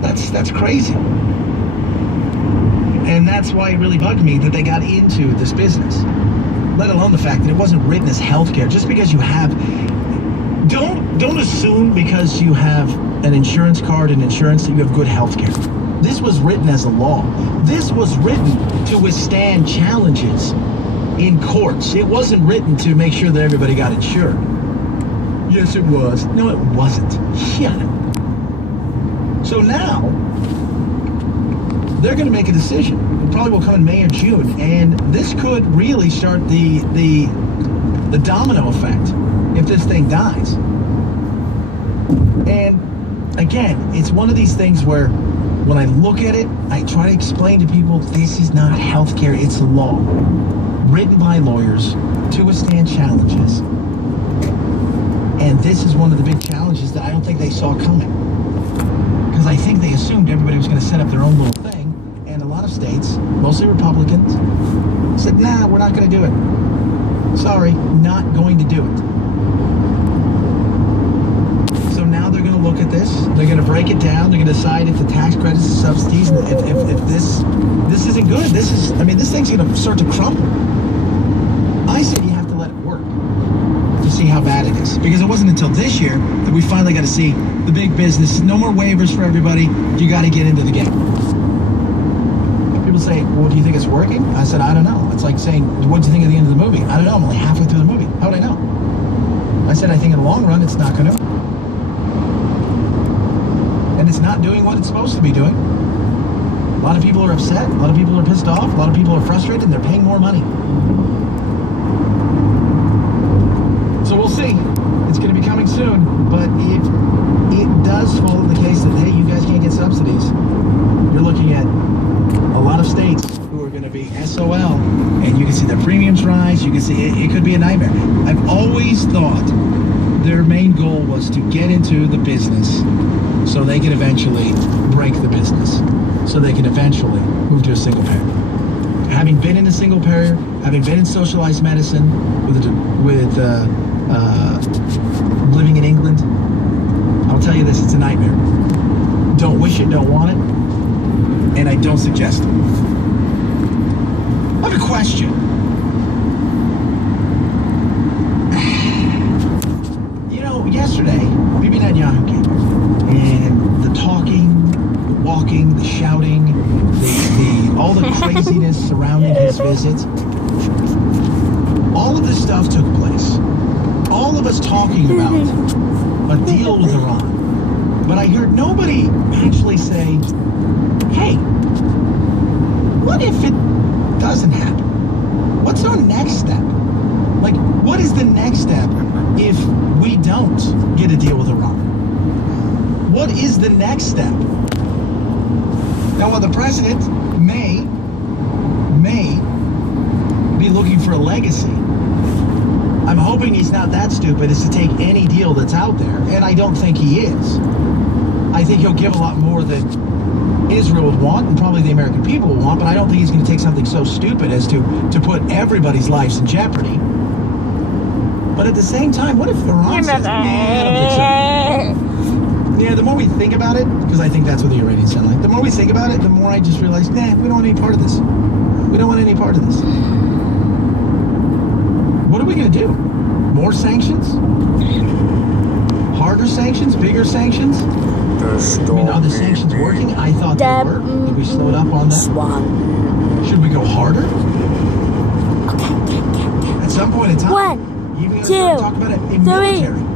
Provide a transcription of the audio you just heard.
That's crazy. And that's why it really bugged me that they got into this business. Let alone the fact that it wasn't written as healthcare. Just because you have, don't assume because you have an insurance card and insurance that you have good healthcare. This was written as a law. This was written to withstand challenges in courts. It wasn't written to make sure that everybody got insured. Yes, it was. No, it wasn't. Shut up. So now, they're going to make a decision. It probably will come in May or June, and this could really start the domino effect if this thing dies. And again, it's one of these things where when I look at it, I try to explain to people this is not healthcare, it's a law written by lawyers to withstand challenges. And this is one of the big challenges that I don't think they saw coming. Because I think they assumed everybody was going to set up their own little thing. And a lot of states, mostly Republicans, said, nah, we're not going to do it. Sorry, not going to do it. So now they're going to look at this. They're going to break it down. They're going to decide if the tax credits and subsidies, if this isn't good. This thing's going to start to crumble. I said you have to let it work to see how bad it is. Because it wasn't until this year that we finally got to see the big business. No more waivers for everybody. You got to get into the game. People say, well, do you think it's working? I said, I don't know. It's like saying, what do you think at the end of the movie? I don't know. I'm only halfway through the movie. How would I know? I said, I think in the long run, it's not going to. And it's not doing what it's supposed to be doing. A lot of people are upset. A lot of people are pissed off. A lot of people are frustrated, and they're paying more money. So we'll see. It's going to be coming soon. But if it does fall in the case that, hey, you guys can't get subsidies, you're looking at a lot of states who are going to be SOL, and you can see their premiums rise. You can see it could be a nightmare. I've always thought their main goal was to get into the business so they can eventually break the business, so they can eventually move to a single payer. Having been in a single payer, having been in socialized medicine with living in England, I'll tell you this, it's a nightmare. Don't wish it, don't want it, and I don't suggest it. I have a question. You know, yesterday, Bibi Netanyahu came here, and the talking, the walking, the shouting, all the craziness surrounding his visit, all of this stuff took place. All of us talking about a deal with Iran. But I heard nobody actually say, hey, what if it doesn't happen? What's our next step? Like, what is the next step if we don't get a deal with Iran? What is the next step? Now, while the president may be looking for a legacy, I'm hoping he's not that stupid as to take any deal that's out there, and I don't think he is. I think he'll give a lot more than Israel would want, and probably the American people would want, but I don't think he's going to take something so stupid as to put everybody's lives in jeopardy. But at the same time, what if Iran says, nah, I don't think so. Yeah, the more we think about it, because I think that's what the Iranians sound like, the more we think about it, the more I just realize, nah, we don't want any part of this. We don't want any part of this. What are we going to do? More sanctions? Harder sanctions? Bigger sanctions? I mean, are the sanctions working? I thought they were. Did we slow it up on that? Should we go harder? At some point in time, 1, 2, 3.